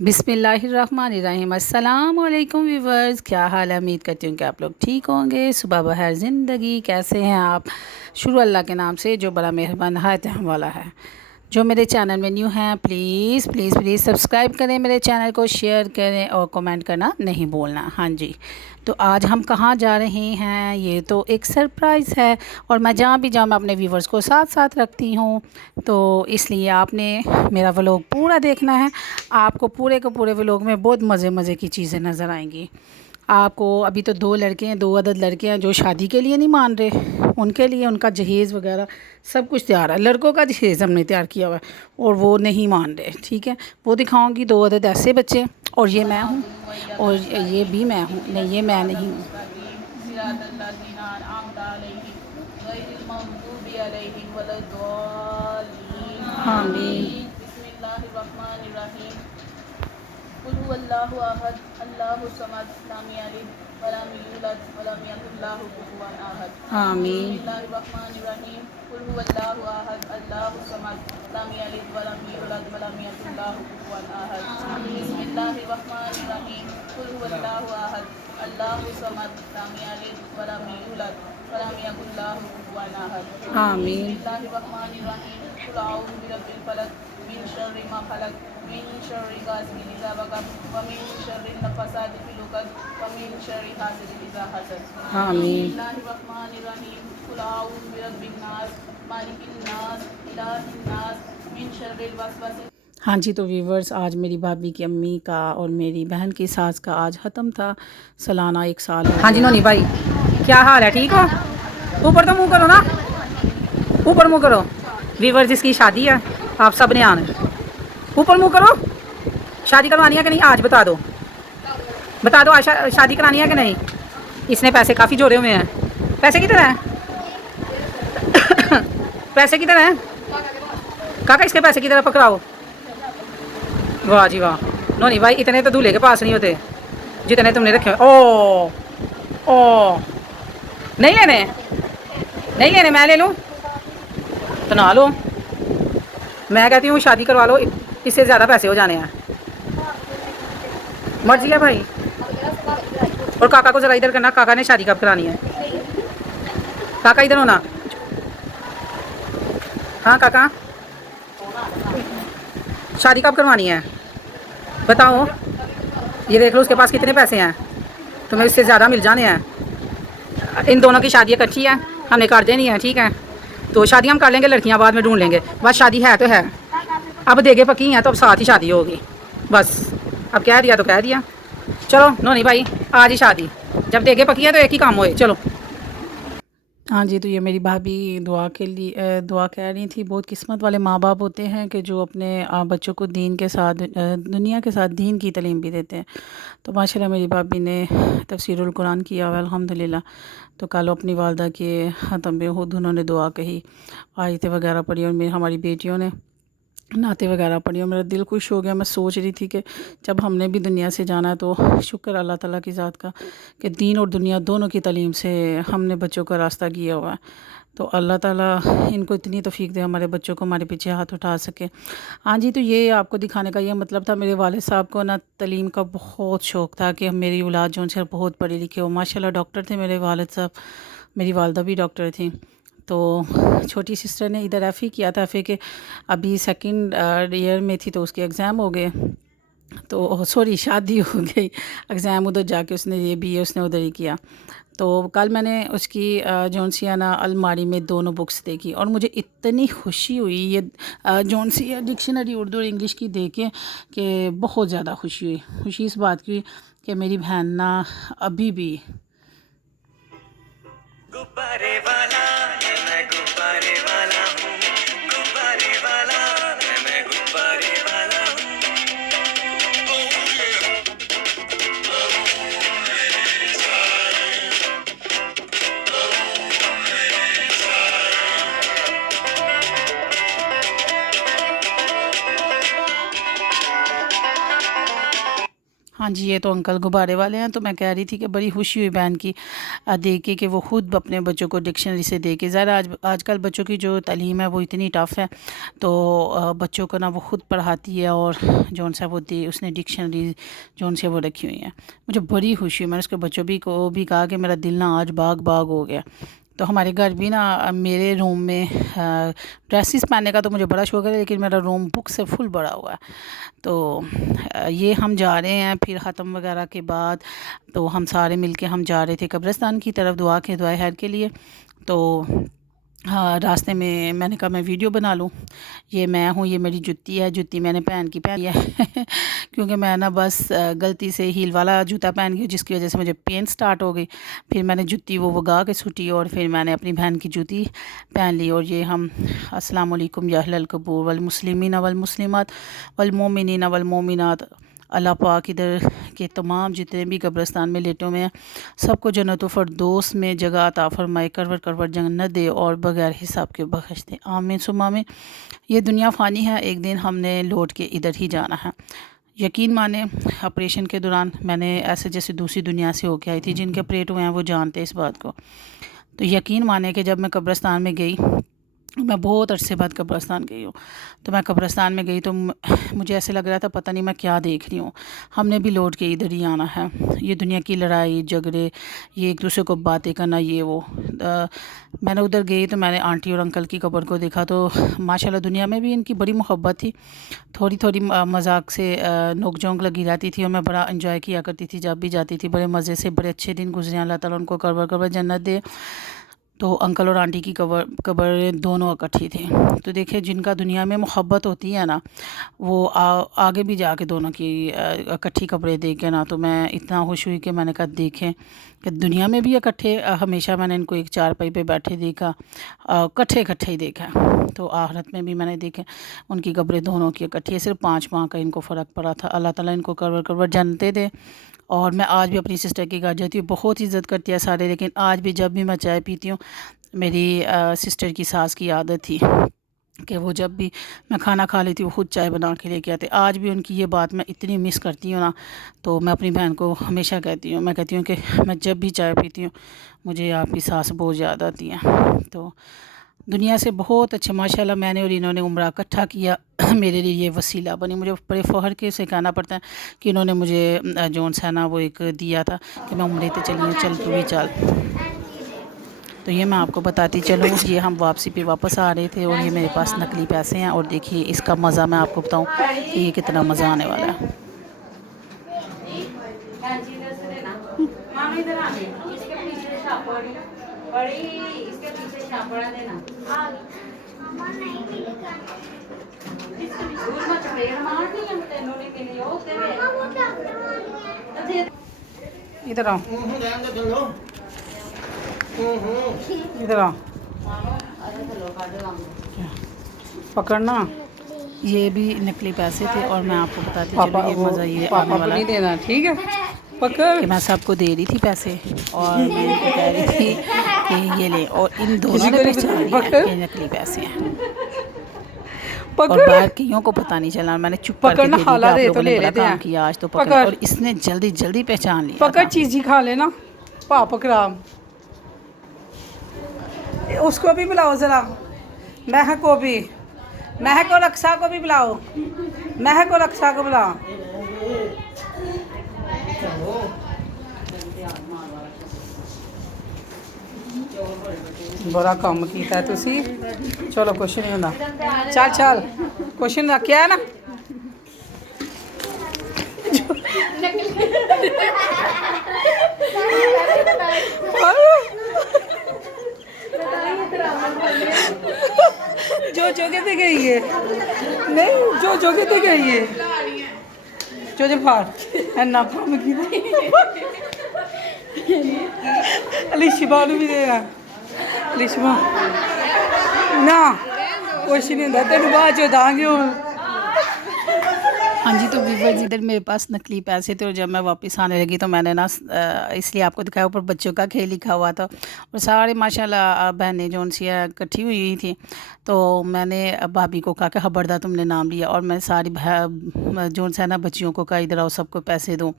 बिस्मिल्लाहिर्रहमानिर्रहीम। अस्सलाम वालेकुम व्यूवर्स, क्या हाल है? उम्मीद करती हूँ कि आप लोग ठीक होंगे। सुबह बहर ज़िंदगी, कैसे हैं आप? शुरू अल्लाह के नाम से जो बड़ा मेहरबान नहायत रहम वाला है। जो मेरे चैनल में न्यू हैं प्लीज़ प्लीज़ प्लीज़ सब्सक्राइब करें मेरे चैनल को, शेयर करें और कमेंट करना नहीं भूलना। हाँ जी, तो आज हम कहाँ जा रहे हैं ये तो एक सरप्राइज़ है, और मैं जहाँ भी जाऊँ मैं अपने व्यूवर्स को साथ साथ रखती हूँ, तो इसलिए आपने मेरा व्लॉग पूरा देखना है। आपको पूरे के पूरे व्लॉग में बहुत मज़े मज़े की चीज़ें नज़र आएंगी। आपको अभी तो दो लड़के हैं, दो अदद लड़के हैं जो शादी के लिए नहीं मान रहे, उनके लिए उनका जहेज़ वगैरह सब कुछ तैयार है। लड़कों का जहेज़ हमने तैयार किया हुआ है और वो नहीं मान रहे। ठीक है, वो दिखाऊंगी दो अदद ऐसे बच्चे, और ये मैं हूँ, और ये भी मैं हूँ। नहीं, ये मैं नहीं हूँ। आमीन। कुल हुवल्लाहु अहद अल्लाहु समद लम यलिद वलम यूलद वलम यकुल लहु कुफुवन अहद। आमीन। बिस्मिल्लाहिर्रहमानिर्रहीम। कुल हुवल्लाहु अहद अल्लाहु समद लम यलिद वलम यूलद वलम यकुल लहु कुफुवन अहद। बिस्मिल्लाहिर्रहमानिर्रहीम। कुल हुवल्लाहु अहद अल्लाहु समद लम यलिद वलम यूलद वलम यकुल लहु कुफुवन अहद। आमीन। बिस्मिल्लाहिर्रहमानिर्रहीम। कुल अऊज़ु बिरब्बिल फलक मिन शर्रि मा खलक मिन शर्रि गासिकिन इज़ा वक़ब व मिन शर्रि नफ़्फ़ासाति फ़िल उक़द व मिन शर्रि हासिदिन इज़ा हसद। आमीन। बिस्मिल्लाहिर्रहमानिर्रहीम। कुल अऊज़ु बिरब्बिन नास मालिकिन नास इलाहिन नास मिन शर्रिल वसवसिल। हाँ जी, तो व्यूवर्स आज मेरी भाभी की अम्मी का और मेरी बहन की सास का आज ख़त्म था सालाना 1 साल हो हाँ जी गया। नोनी भाई, क्या हाल है? ठीक हो? ऊपर तो मुंह करो ना, ऊपर मुंह करो। वीवर जिसकी शादी है, आप सब ने आना है। ऊपर मुंह करो। शादी करवानी है कि नहीं आज बता दो, बता दो। आज शादी करानी है कि नहीं? इसने पैसे काफ़ी जोड़े हुए हैं। पैसे किधर हैं? पैसे किधर हैं? काका इसके पैसे किधर पकड़ाओ। वाह जी वाह नोनी भाई, इतने तो दूल्हे के पास नहीं होते जितने तुमने रखे। ओ ओ, नहीं लेने, नहीं लेने, मैं ले लूँ तो ना लो। मैं कहती हूँ शादी करवा लो, इससे ज़्यादा पैसे हो जाने हैं। मर्जी है भाई। और काका को ज़रा इधर करना, काका ने शादी कब करानी है? काका इधर होना। हाँ काका, शादी कब करवानी है बताओ। ये देख लो उसके पास कितने पैसे हैं, तुम्हें इससे ज़्यादा मिल जाने हैं। इन दोनों की शादी इकट्ठी है, हमने कर देनी है। ठीक है, तो शादी हम कर लेंगे, लड़कियां बाद में ढूंढ लेंगे। बस शादी है तो है, अब देगे पकी हैं तो अब साथ ही शादी होगी। बस अब कह दिया तो कह दिया। चलो नोनी भाई, आज ही शादी, जब देगे पकी है तो एक ही काम होए। चलो। हाँ जी, तो ये मेरी भाभी दुआ के लिए दुआ कह रही थी। बहुत किस्मत वाले माँ बाप होते हैं कि जो अपने बच्चों को दीन के साथ दुनिया के साथ दीन की तालीम भी देते हैं। तो माशाल्लाह मेरी भाभी ने तफसीरुल कुरान किया हुआ है अल्हम्दुलिल्लाह। तो कल अपनी वालदा के ख़त्म पे खुद उन्होंने दुआ कही, आयतें वगैरह पढ़ी, और मेरी हमारी बेटियों ने नाते वगैरह पढ़ी, और मेरा दिल खुश हो गया। मैं सोच रही थी कि जब हमने भी दुनिया से जाना है तो शुक्र अल्लाह ताला की ज़ात का कि दीन और दुनिया दोनों की तालीम से हमने बच्चों का रास्ता किया हुआ है। तो अल्लाह ताला इनको इतनी तौफीक दे, हमारे बच्चों को हमारे पीछे हाथ उठा सके। हाँ जी, तो ये आपको दिखाने का ये मतलब था। मेरे वालिद साहब को ना तालीम का बहुत शौक़ था कि मेरी औलाद जो उनसे बहुत पढ़े लिखे हो। माशाल्लाह डॉक्टर थे मेरे वालिद साहब, मेरी वालदा भी डॉक्टर थी। तो छोटी सिस्टर ने इधर एफ़ किया था, एफ़ के अभी सेकंड ईयर में थी तो उसके एग्ज़ाम हो गए, तो सॉरी शादी हो गई। एग्ज़ाम उधर जाके उसने ये भी उसने उधर ही किया। तो कल मैंने उसकी जॉनसियाना अलमारी में दोनों बुक्स देखी और मुझे इतनी खुशी हुई ये जॉनसिया डिक्शनरी उर्दू और इंग्लिश की देख के कि बहुत ज़्यादा खुशी हुई। खुशी इस बात की कि मेरी बहन ना अभी भी गुब्बारे वाला मैं गुब्बारे वाला हूँ, गुब्बारे वाला मैं गुब्बारे वाला हाँ जी, ये तो अंकल गुब्बारे वाले हैं। तो मैं कह रही थी कि बड़ी खुशी हुई बहन की देख के कि वो ख़ुद अपने बच्चों को डिक्शनरी से दे के, ज़रा आजकल बच्चों की जो तालीम है वो इतनी टफ़ है, तो बच्चों को ना वो ख़ुद पढ़ाती है और जौन सा वो दे उसने डिक्शनरी जौन से वो रखी हुई है। मुझे बड़ी खुशी हुई, मैंने उसके बच्चों को भी कहा कि मेरा दिल ना आज बाग बाग हो गया। तो हमारे घर भी ना मेरे रूम में ड्रेसेस पहनने का तो मुझे बड़ा शौक़ है, लेकिन मेरा रूम बुक से फुल भरा हुआ है। तो ये हम जा रहे हैं फिर ख़त्म वगैरह के बाद, तो हम सारे मिलके हम जा रहे थे कब्रिस्तान की तरफ दुआ खैर के लिए। तो हाँ, रास्ते में मैंने कहा मैं वीडियो बना लूँ। ये मैं हूँ, ये मेरी जुत्ती है, जुत्ती मैंने पहनी है क्योंकि मैं ना बस गलती से हील वाला जूता पहन गई, जिसकी वजह से मुझे पेन स्टार्ट हो गई। फिर मैंने जुत्ती वो वगा के सूटी और फिर मैंने अपनी बहन की जूती पहन ली। और ये हम अस्सलाम वालेकुम या अहलल कबूर वल मुस्लिमीन वल मुस्लिमात वल मोमिनीन वल मोमिनात। अल्लाह पाक इधर के तमाम जितने भी कब्रिस्तान में लेटे हुए हैं सबको जन्नत फ़िरदौस में जगह अता फरमाए, करवट करवट जन्नत दे और बगैर हिसाब के बख्श दे, आमीन सुम्मा आमीन। ये दुनिया फ़ानी है, एक दिन हमने लौट के इधर ही जाना है। यकीन माने ऑपरेशन के दौरान मैंने ऐसे जैसे दूसरी दुनिया से होके आई थी, जिनके ऑपरेट हुए हैं वो जानते इस बात को। तो यकीन माने कि जब मैं कब्रिस्तान में गई, मैं बहुत अरसे बाद कब्रिस्तान गई हूँ, तो मैं कब्रिस्तान में गई तो मुझे ऐसे लग रहा था पता नहीं मैं क्या देख रही हूँ। हमने भी लौट के इधर ही आना है। ये दुनिया की लड़ाई झगड़े, ये एक दूसरे को बातें करना, ये वो मैंने उधर गई तो मैंने आंटी और अंकल की कब्र को देखा, तो माशाल्लाह दुनिया में भी इनकी बड़ी मोहब्बत थी। थोड़ी थोड़ी मजाक से नोक झोंक लगी रहती थी और मैं बड़ा इंजॉय किया करती थी जब भी जाती थी। बड़े मज़े से बड़े अच्छे दिन गुजरे, अल्लाह ताला उनको करवर करवर जन्नत दे। तो अंकल और आंटी की कब्र दोनों इकट्ठी थी। तो देखिए जिनका दुनिया में मोहब्बत होती है ना, वो आगे भी जाके दोनों की इकट्ठी कब्रें देख के ना, तो मैं इतना खुश हुई कि मैंने कहा देखें कि दुनिया में भी इकट्ठे, हमेशा मैंने इनको एक चारपाई पे बैठे देखा, इकट्ठे ही देखा। तो आखिरत में भी मैंने देखे उनकी कब्रें दोनों की इकट्ठी है। सिर्फ 5 माह का इनको फ़र्क पड़ा था। अल्लाह ताला इनको करवर करवर जन्नतें दे। और मैं आज भी अपनी सिस्टर के घर जाती हूँ, बहुत इज़्ज़त करती है सारे, लेकिन आज भी जब भी मैं चाय पीती हूँ, मेरी सिस्टर की सास की आदत थी कि वो जब भी मैं खाना खा लेती हूँ ख़ुद चाय बना के लेके आते। आज भी उनकी ये बात मैं इतनी मिस करती हूँ ना, तो मैं अपनी बहन को हमेशा कहती हूँ, मैं कहती हूँ कि मैं जब भी चाय पीती हूँ मुझे आपकी सास बहुत याद आती है। तो दुनिया से बहुत अच्छे माशाल्लाह मैंने और इन्होंने उम्रा इकट्ठा किया, मेरे लिए ये वसीला बनी। मुझे बड़े फ़ख्र के से कहना पड़ता है कि इन्होंने मुझे जौन सा ना वो एक दिया था कि मैं उम्रे तो चलिए चल तू भी चल। तो ये मैं आपको बताती चलूँ, ये हम वापसी पे वापस आ रहे थे और ये मेरे पास नकली पैसे हैं। और देखिए इसका मज़ा मैं आपको बताऊँ कि ये कितना मज़ा आने वाला है। इधर आओ, इधर आओ, पकड़ना। ये भी नकली पैसे थे और मैं आपको बताती चलूँ ये मज़ा ये आने वाला है। देना ठीक है, पकड़ कि मैं सबको दे रही थी पैसे और मैं इनको कह रही थी कि ये ले, और इन दोनों ने पहचान लिया कि नकली पैसे हैं। और बाकियों को पता नहीं चला, मैंने चुप करके दे दिया। आप लोगों ने बड़ा काम किया आज, तो पकड़। और इसने जल्दी जल्दी पहचान लिया। पकड़ चीज़ ही खा लेना, पकड़ा। उसको भी बुलाओ ज़रा, महक को भी, महक और रक्षा को भी बुलाओ, महक और रक्षा को बुलाओ। बड़ा काम किया तुसी। चलो कुछ नहीं होता, चल चल कुछ नहीं, क्या है ना जो कहते गई है, नहीं जो कहते गई है, जो फाड़ ना काम की अलिशबा भी देना, अलिशबा ना कुछ नहीं होता, तेन बाद चो दांगे। हाँ जी, तो व्यूअर्स इधर मेरे पास नकली पैसे थे और जब मैं वापस आने लगी तो मैंने ना इसलिए आपको दिखाया, ऊपर बच्चों का खेल लिखा हुआ था और सारे माशाल्लाह बहनें जो सी है इकट्ठी हुई थी। तो मैंने भाभी को कहा कि खबरदार तुमने नाम लिया, और मैं सारी जो है ना बच्चियों को कहा इधर आओ सबको पैसे दो।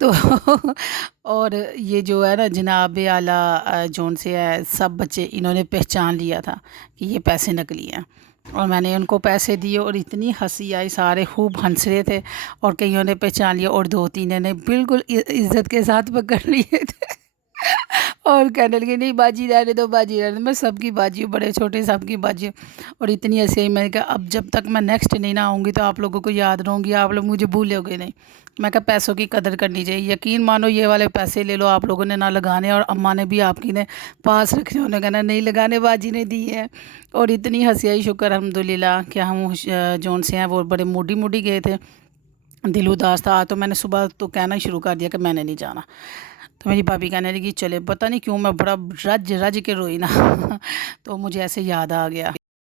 तो और ये जो है ना जनाब आला जोन से है, सब बच्चे इन्होंने पहचान लिया था कि ये पैसे नकली हैं, और मैंने उनको पैसे दिए और इतनी हंसी आई, सारे खूब हंस रहे थे और कईयों ने पहचान लिया और दो तीन ने बिल्कुल इज्जत के साथ पकड़ लिए थे। और कहने लगे नहीं बाजी रहने दो, बाजी रहने दो। मैं सबकी बाजी हूँ, बड़े छोटे सबकी बाजी हूँ। और इतनी हंसी आई, मैंने कहा अब जब तक मैं नेक्स्ट नहीं ना आऊँगी तो आप लोगों को याद रहूँगी, आप लोग मुझे भूलोगे नहीं। मैं कहा पैसों की कदर करनी चाहिए, यकीन मानो ये वाले पैसे ले लो, आप लोगों ने ना लगाने और अम्मा ने भी आपकी ने पास रखने, उन्होंने कहना नहीं लगाने, बाजी ने दी है। और इतनी हंसी आई, शुक्र अल्हम्दुलिल्लाह कि हम जौन से हैं वो बड़े मूडी मूडी गए थे, दिल उदास था। तो मैंने सुबह तो कहना ही शुरू कर दिया कि मैंने नहीं जाना। तो मेरी भाभी कहने लगी चले, पता नहीं क्यों मैं बड़ा रज रज के रोई ना। तो मुझे ऐसे याद आ गया।